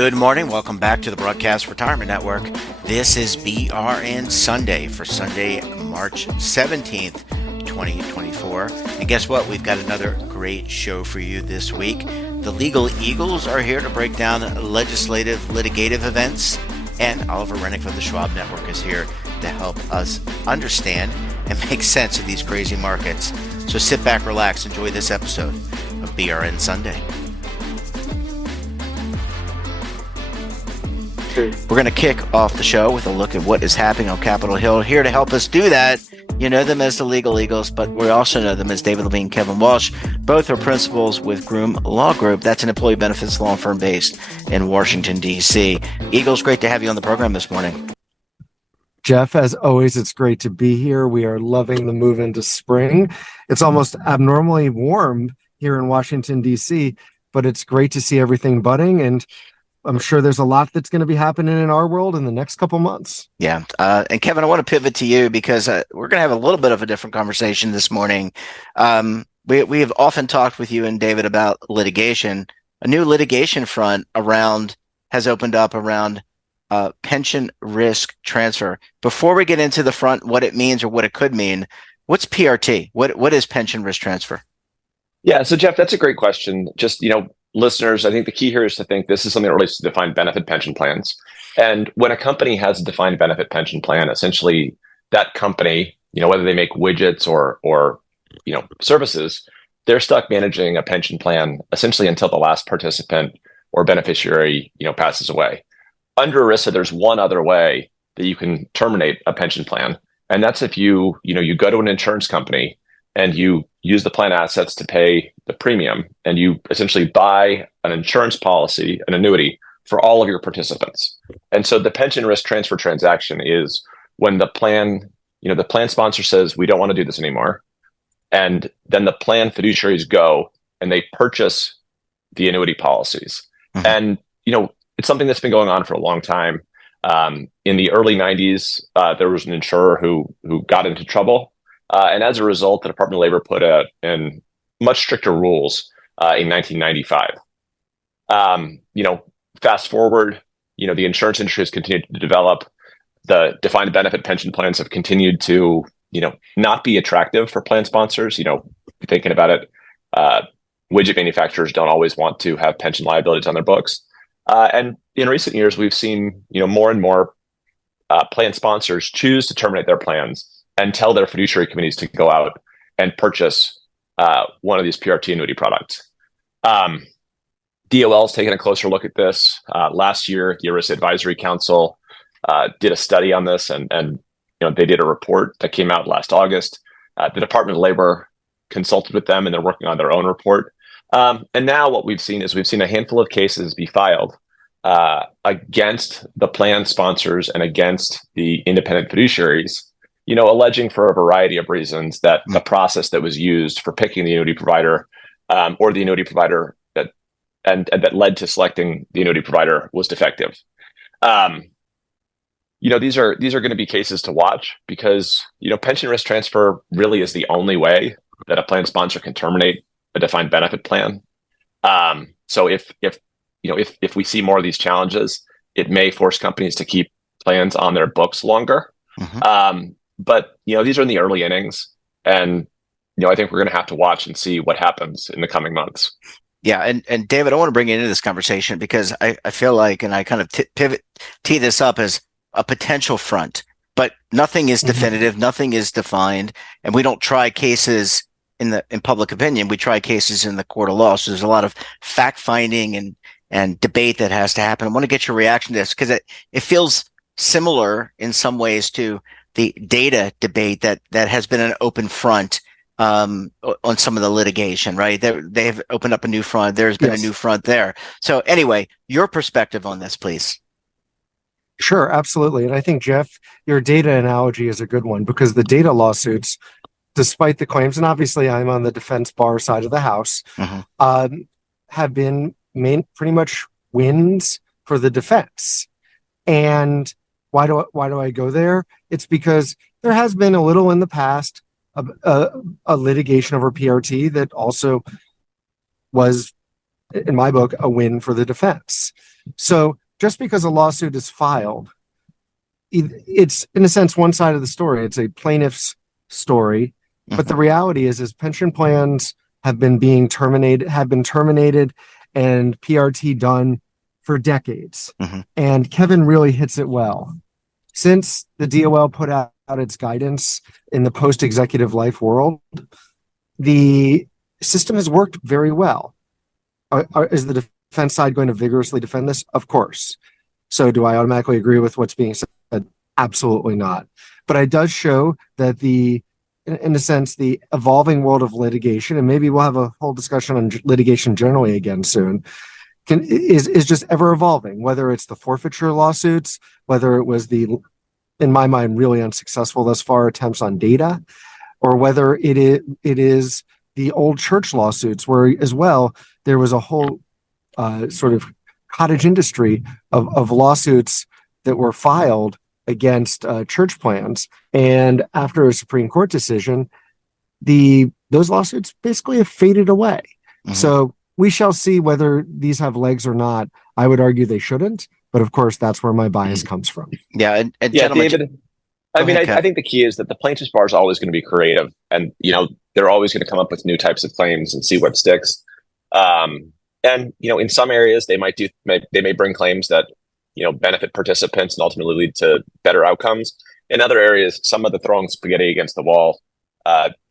Good morning. Welcome back to the Broadcast Retirement Network. This is BRN Sunday for Sunday, March 17th, 2024. And guess what? We've got another great show for you this week. The Legal Eagles are here to break down legislative litigative events, and Oliver Rennick from the Schwab Network is here to help us understand and make sense of these crazy markets. So sit back, relax, enjoy this episode of BRN Sunday. We're going to kick off the show with a look at what is happening on Capitol Hill. Here to help us do that, you know them as the Legal Eagles, but we also know them as David Levine, Kevin Walsh. Both are principals with Groom Law Group. That's an employee benefits law firm based in Washington, D.C. Eagles, great to have you on the program this morning. Jeff, as always, it's great to be here. We are loving the move into spring. It's almost abnormally warm here in Washington, D.C., but it's great to see everything budding, and I'm sure there's a lot that's going to be happening in our world in the next couple months. Yeah. And Kevin, I want to pivot to you because we're going to have a little bit of a different conversation this morning. We have often talked with you and David about litigation. A new litigation front has opened up around pension risk transfer. Before we get into the front, what it means or what it could mean, what's PRT? What is pension risk transfer? Yeah. So Jeff, that's a great question. Just, listeners, I think the key here is to think this is something that relates to defined benefit pension plans. And when a company has a defined benefit pension plan, essentially that company, whether they make widgets or services, they're stuck managing a pension plan essentially until the last participant or beneficiary, passes away. Under ERISA, there's one other way that you can terminate a pension plan. And that's if you go to an insurance company and you use the plan assets to pay the premium, and you essentially buy an insurance policy, an annuity for all of your participants. And so the pension risk transfer transaction is when the plan sponsor says, we don't want to do this anymore. And then the plan fiduciaries go and they purchase the annuity policies. Mm-hmm. And, it's something that's been going on for a long time. In the early 90s, there was an insurer who got into trouble. And as a result, the Department of Labor put in much stricter rules in 1995. Fast forward, the insurance industry has continued to develop. The defined benefit pension plans have continued to, not be attractive for plan sponsors. Thinking about it, widget manufacturers don't always want to have pension liabilities on their books. And in recent years, we've seen, more and more plan sponsors choose to terminate their plans and tell their fiduciary committees to go out and purchase one of these PRT annuity products. DOL has taken a closer look at this. Last year, the ERISA Advisory Council did a study on this, and they did a report that came out last August. The Department of Labor consulted with them, and they're working on their own report. And now what we've seen a handful of cases be filed against the plan sponsors and against the independent fiduciaries, alleging for a variety of reasons that the process that was used for picking the annuity provider or the annuity provider that led to selecting the annuity provider was defective. These are going to be cases to watch because, pension risk transfer really is the only way that a plan sponsor can terminate a defined benefit plan. So if we see more of these challenges, it may force companies to keep plans on their books longer. Mm-hmm. But, these are in the early innings, and, I think we're going to have to watch and see what happens in the coming months. Yeah. And David, I want to bring you into this conversation because I feel like, and I kind of tee this up as a potential front, but nothing is definitive, mm-hmm. Nothing is defined, and we don't try cases in public opinion. We try cases in the court of law. So there's a lot of fact finding and debate that has to happen. I want to get your reaction to this because it feels similar in some ways to the data debate that has been an open front on some of the litigation, right? They've opened up a new front. There's been a new front there. So anyway, your perspective on this, please. Sure, absolutely. And I think, Jeff, your data analogy is a good one because the data lawsuits, despite the claims, and obviously I'm on the defense bar side of the house, mm-hmm. Have been pretty much wins for the defense. And why do I go there? It's because there has been a little in the past a litigation over PRT that also was, in my book, a win for the defense. So just because a lawsuit is filed, it's in a sense one side of the story. It's a plaintiff's story, but the reality is pension plans have been terminated, and PRT done for decades. And Kevin really hits it well. Since the DOL put out its guidance in the post-executive life world, the system has worked very well. Is the defense side going to vigorously defend this? Of course. So do I automatically agree with what's being said? Absolutely not. But it does show that in a sense, the evolving world of litigation, and maybe we'll have a whole discussion on litigation generally again soon, is just ever evolving, whether it's the forfeiture lawsuits, whether it was in my mind, really unsuccessful thus far attempts on data, or whether it is the old church lawsuits, where as well there was a whole sort of cottage industry of lawsuits that were filed against church plans, and after a Supreme Court decision, those lawsuits basically have faded away. So we shall see whether these have legs or not. I would argue they shouldn't, but of course that's where my bias comes from. Yeah, and Yeah, gentlemen, David. I think the key is that the plaintiff's bar is always going to be creative, and they're always going to come up with new types of claims and see what sticks. And in some areas they may bring claims that benefit participants and ultimately lead to better outcomes. In other areas, some of the throwing spaghetti against the wall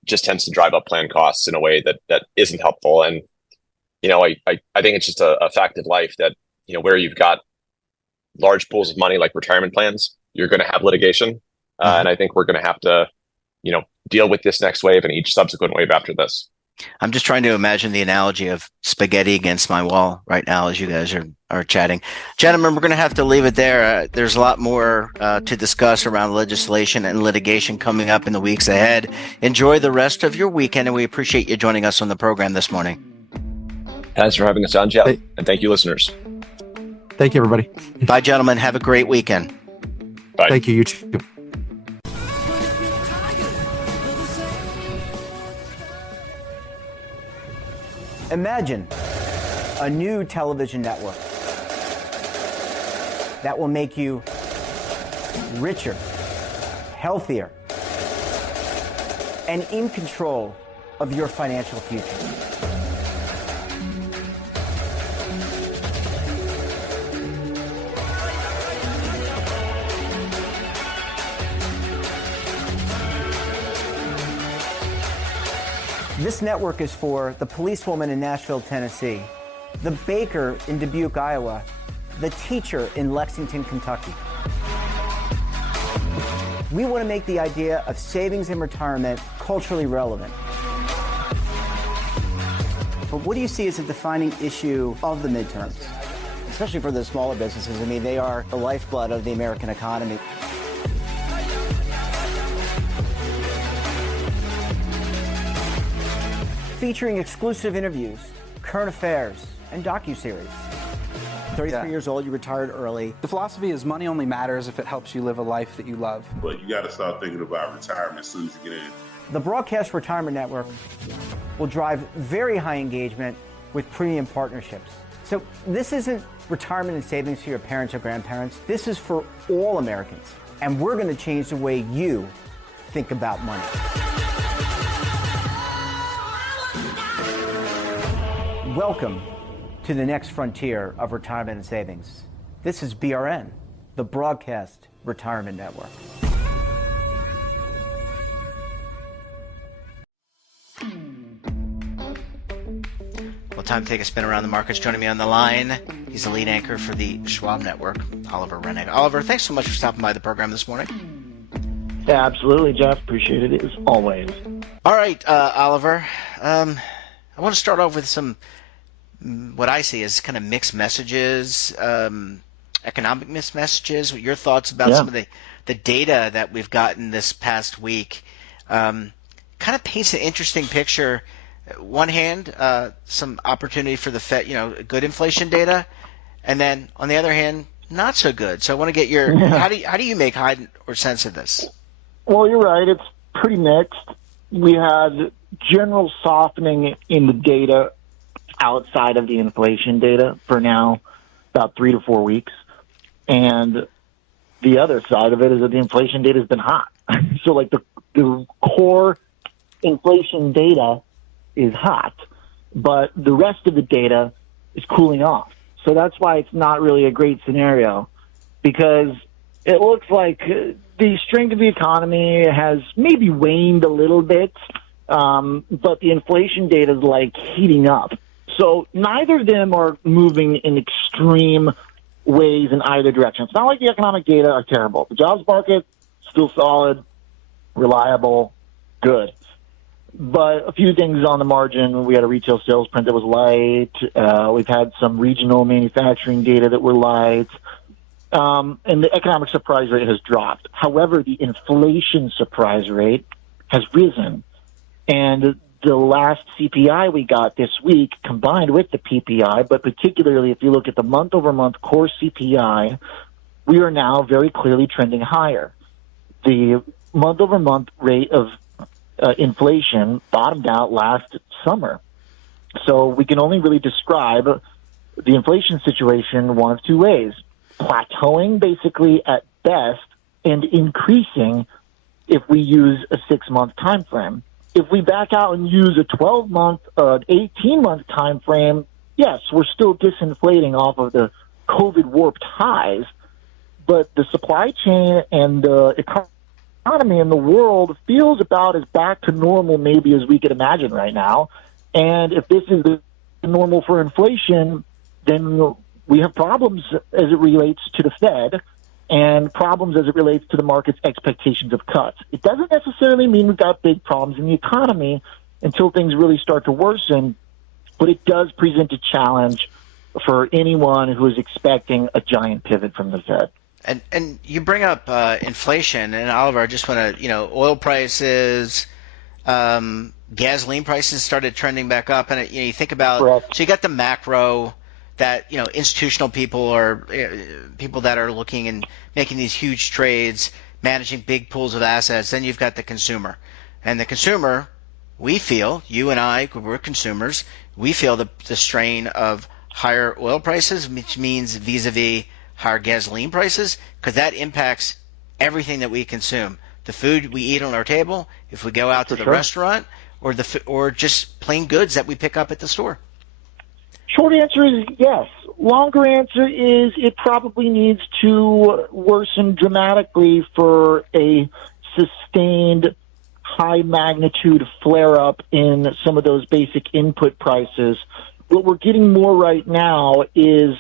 just tends to drive up plan costs in a way that isn't helpful. And I think it's just a fact of life that where you've got large pools of money like retirement plans, you're going to have litigation. And I think we're going to have to, deal with this next wave and each subsequent wave after this. I'm just trying to imagine the analogy of spaghetti against my wall right now as you guys are chatting. Gentlemen, we're going to have to leave it there. There's a lot more to discuss around legislation and litigation coming up in the weeks ahead. Enjoy the rest of your weekend, and we appreciate you joining us on the program this morning. Thanks for having us on, Jeff, and thank you, listeners. Thank you, everybody. Bye, gentlemen. Have a great weekend. Bye. Thank you, you too. Imagine a new television network that will make you richer, healthier, and in control of your financial future. This network is for the policewoman in Nashville, Tennessee, the baker in Dubuque, Iowa, the teacher in Lexington, Kentucky. We want to make the idea of savings and retirement culturally relevant. But what do you see as a defining issue of the midterms? Especially for the smaller businesses. I mean, they are the lifeblood of the American economy. Featuring exclusive interviews, current affairs, and docuseries. 33 years old, you retired early. The philosophy is money only matters if it helps you live a life that you love. But you got to start thinking about retirement as soon as you get in. The Broadcast Retirement Network will drive very high engagement with premium partnerships. So this isn't retirement and savings for your parents or grandparents. This is for all Americans. And we're going to change the way you think about money. Welcome to the next frontier of retirement and savings. This is BRN, the Broadcast Retirement Network. Well, time to take a spin around the markets. Joining me on the line, he's the lead anchor for the Schwab Network, Oliver Rennig. Oliver, thanks so much for stopping by the program this morning. Yeah, absolutely, Jeff. Appreciate it as always. All right, Oliver. I want to start off with some what I see as kind of mixed messages, economic mixed messages. Your thoughts about some of the data that we've gotten this past week kind of paints an interesting picture. One hand, some opportunity for the Fed, good inflation data, and then on the other hand, not so good. So I want to get your how do you make hide or sense of this? Well, you're right. It's pretty mixed. We had general softening in the data outside of the inflation data for now. about 3 to 4 weeks. And the other side of it is that the inflation data has been hot. So like the core inflation data is hot, but the rest of the data is cooling off. So that's why it's not really a great scenario, because it looks like the strength of the economy has maybe waned a little bit, but the inflation data is like heating up. So neither of them are moving in extreme ways in either direction. It's not like the economic data are terrible. The jobs market, still solid, reliable, good. But a few things on the margin. We had a retail sales print that was light. We've had some regional manufacturing data that were light. And the economic surprise rate has dropped. However, the inflation surprise rate has risen. And the last CPI we got this week, combined with the PPI, but particularly if you look at the month-over-month core CPI, we are now very clearly trending higher. The month-over-month rate of inflation bottomed out last summer. So we can only really describe the inflation situation one of two ways: plateauing basically at best and increasing if we use a 6-month time frame. If we back out and use a 12-month, 18-month time frame, yes, we're still disinflating off of the COVID warped highs, but the supply chain and the economy in the world feels about as back to normal maybe as we could imagine right now. And if this is the normal for inflation, then we have problems as it relates to the Fed and problems as it relates to the market's expectations of cuts. It doesn't necessarily mean we've got big problems in the economy until things really start to worsen, but it does present a challenge for anyone who is expecting a giant pivot from the Fed. And you bring up inflation, and Oliver, I just want to, oil prices, gasoline prices started trending back up, and you think about, Correct. So you got the macro that, institutional people or people that are looking and making these huge trades, managing big pools of assets. Then you've got the consumer, and the consumer, we feel, you and I, we're consumers, we feel the strain of higher oil prices, which means vis-a-vis higher gasoline prices, because that impacts everything that we consume. The food we eat on our table, if we go out to the restaurant, or just plain goods that we pick up at the store. Short answer is yes. Longer answer is it probably needs to worsen dramatically for a sustained high magnitude flare up in some of those basic input prices. What we're getting more right now is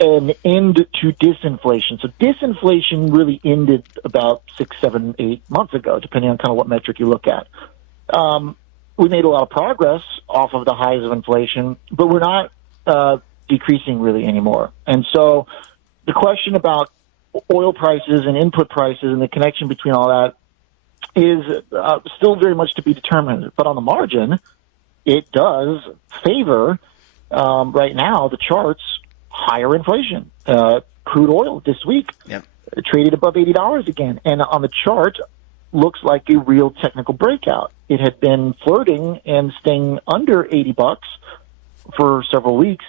an end to disinflation. So disinflation really ended about 6, 7, 8 months ago, depending on kind of what metric you look at. We made a lot of progress off of the highs of inflation, but we're not decreasing really anymore. And so the question about oil prices and input prices and the connection between all that is still very much to be determined. But on the margin, it does favor, right now, the charts, higher inflation. Crude oil this week traded above $80 again. And on the chart, looks like a real technical breakout. It had been flirting and staying under $80 for several weeks,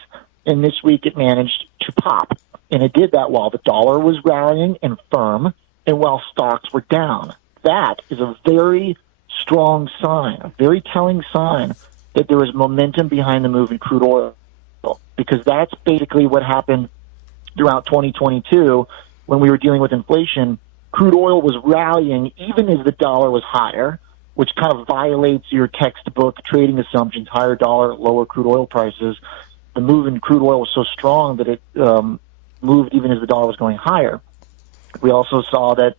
and this week it managed to pop. And it did that while the dollar was rallying and firm, and while stocks were down. That is a very strong sign, a very telling sign that there is momentum behind the move in crude oil, because that's basically what happened throughout 2022 when we were dealing with inflation. Crude oil was rallying even as the dollar was higher, which kind of violates your textbook trading assumptions: higher dollar, lower crude oil prices. The move in crude oil was so strong that it moved even as the dollar was going higher. We also saw that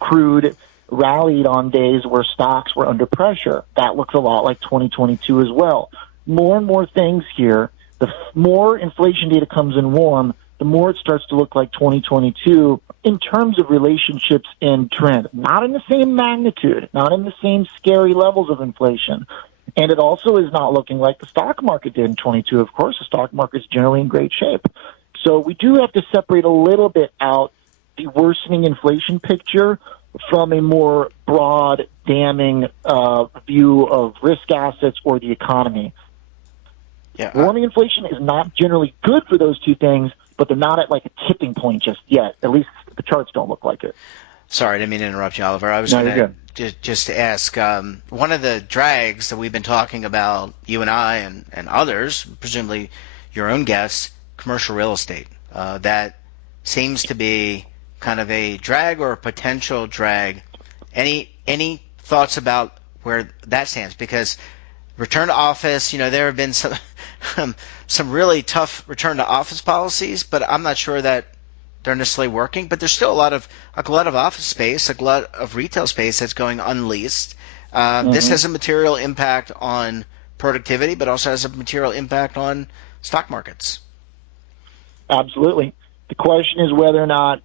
crude rallied on days where stocks were under pressure. That looks a lot like 2022 as well. More and more things here. The more inflation data comes in warm, the more it starts to look like 2022 in terms of relationships and trend. Not in the same magnitude, not in the same scary levels of inflation. And it also is not looking like the stock market did in 22. Of course, the stock market is generally in great shape. So we do have to separate a little bit out the worsening inflation picture from a more broad, damning view of risk assets or the economy. Yeah. Warming inflation is not generally good for those two things, but they're not at like a tipping point just yet. At least the charts don't look like it. Sorry, I didn't mean to interrupt you, Oliver. I was No, going you're to just ask, one of the drags that we've been talking about, you and I and others, presumably your own guests, commercial real estate. That seems to be kind of a drag or a potential drag. Any thoughts about where that stands? Because return to office, there have been some really tough return to office policies, but I'm not sure that they're necessarily working. But there's still a lot of office space, a lot of retail space that's going unleased. This has a material impact on productivity, but also has a material impact on stock markets. Absolutely. The question is whether or not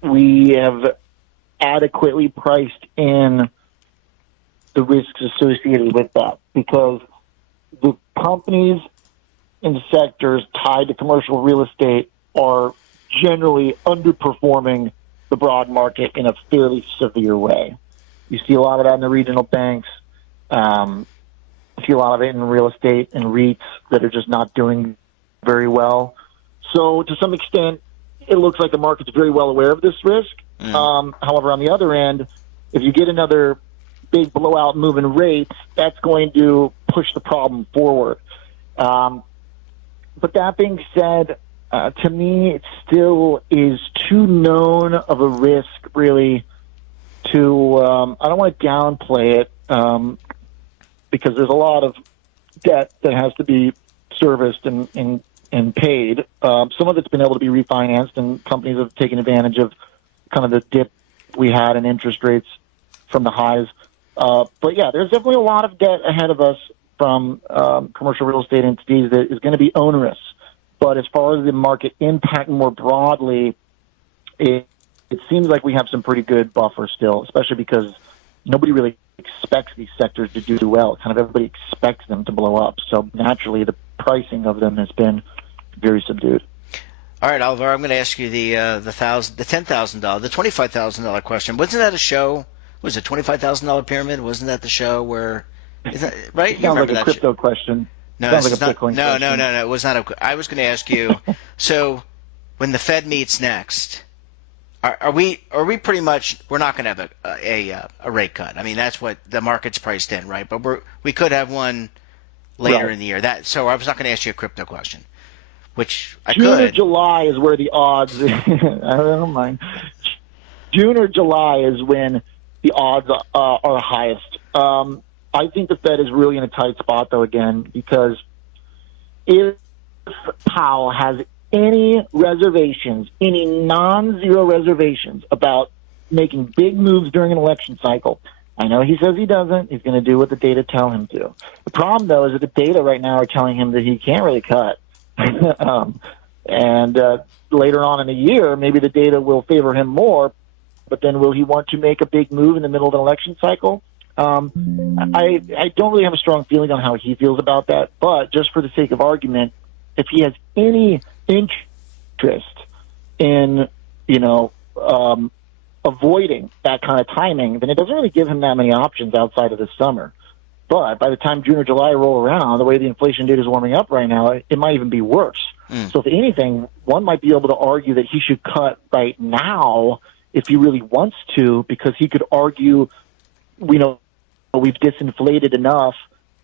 we have adequately priced in the risks associated with that, because the companies and sectors tied to commercial real estate are generally underperforming the broad market in a fairly severe way. You see a lot of that in the regional banks. You see a lot of it in real estate and REITs that are just not doing very well. So to some extent, it looks like the market's very well aware of this risk. However, on the other end, if you get another big blowout move in rates, that's going to push the problem forward. But that being said, to me, it still is too known of a risk, really, to I don't want to downplay it, because there's a lot of debt that has to be serviced and paid. Some of it's been able to be refinanced, and companies have taken advantage of kind of the dip we had in interest rates from the highs. But yeah, there's definitely a lot of debt ahead of us from commercial real estate entities that is going to be onerous. But as far as the market impact more broadly, it seems like we have some pretty good buffer still, especially because nobody really expects these sectors to do well. Kind of everybody expects them to blow up. So naturally, the pricing of them has been very subdued. All right, Oliver, I'm going to ask you the $10,000, the $25,000 question. Wasn't that a show? Was it $25,000 pyramid? Wasn't that the show where? Is that right? You Sounds like remember a that crypto question. No, Sounds it's like a not. Bitcoin No, question. no. It was not. I was going to ask you. So, when the Fed meets next, are we pretty much? We're not going to have a rate cut. I mean, that's what the market's priced in, right? But we could have one later in the year. So I was not going to ask you a crypto question, which I June could. or July is where the odds. I don't mind. June or July is when the odds are highest. I think the Fed is really in a tight spot, though, again, because if Powell has any reservations, any non-zero reservations about making big moves during an election cycle, I know he says he doesn't. He's going to do what the data tell him to. The problem, though, is that the data right now are telling him that he can't really cut. And later on in the year, maybe the data will favor him more, but then will he want to make a big move in the middle of an election cycle? I don't really have a strong feeling on how he feels about that, but just for the sake of argument, if he has any interest in, avoiding that kind of timing, then it doesn't really give him that many options outside of the summer. But by the time June or July roll around, the way the inflation data is warming up right now, it might even be worse. So if anything, one might be able to argue that he should cut right now if he really wants to, because he could argue, we've disinflated enough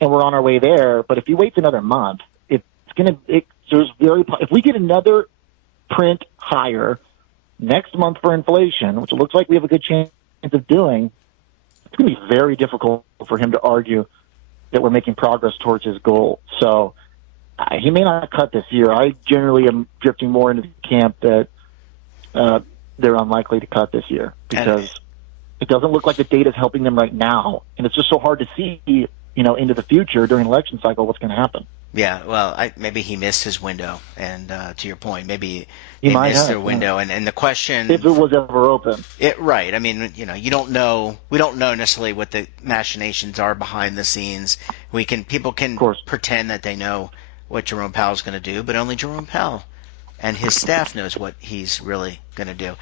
and we're on our way there. But if he waits another month, if we get another print higher next month for inflation, which it looks like we have a good chance of doing, it's going to be very difficult for him to argue that we're making progress towards his goal. So he may not cut this year. I generally am drifting more into the camp that they're unlikely to cut this year, because it doesn't look like the data is helping them right now. And it's just so hard to see, into the future during an election cycle what's going to happen. Yeah, well, maybe he missed his window, and to your point, maybe He they might missed have, their window. And the question, if it was ever open. Right. I mean, you don't know. We don't know necessarily what the machinations are behind the scenes. People can pretend that they know what Jerome Powell's going to do, but only Jerome Powell and his staff knows what he's really going to do.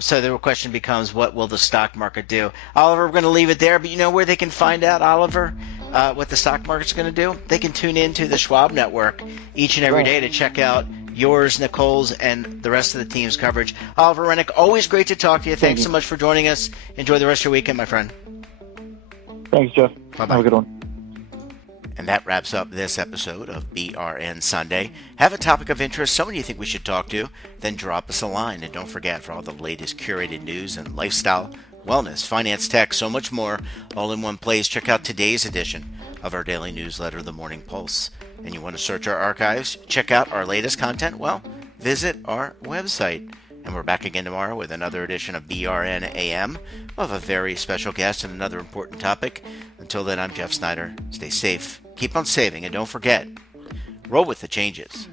So the question becomes, what will the stock market do? Oliver, we're going to leave it there, but you know where they can find out, Oliver, what the stock market's going to do? They can tune in to the Schwab Network each and every day to check out yours, Nicole's, and the rest of the team's coverage. Oliver Rennick, always great to talk to you. Thanks so much for joining us. Enjoy the rest of your weekend, my friend. Thanks, Jeff. Bye-bye. Have a good one. And that wraps up this episode of BRN Sunday. Have a topic of interest, someone you think we should talk to, then drop us a line. And don't forget, for all the latest curated news and lifestyle, wellness, finance, tech, so much more, all in one place, check out today's edition of our daily newsletter, The Morning Pulse. And you want to search our archives, check out our latest content? Well, visit our website. And we're back again tomorrow with another edition of BRN AM. We'll have a very special guest and another important topic. Until then, I'm Jeff Snyder. Stay safe, keep on saving, and don't forget, roll with the changes.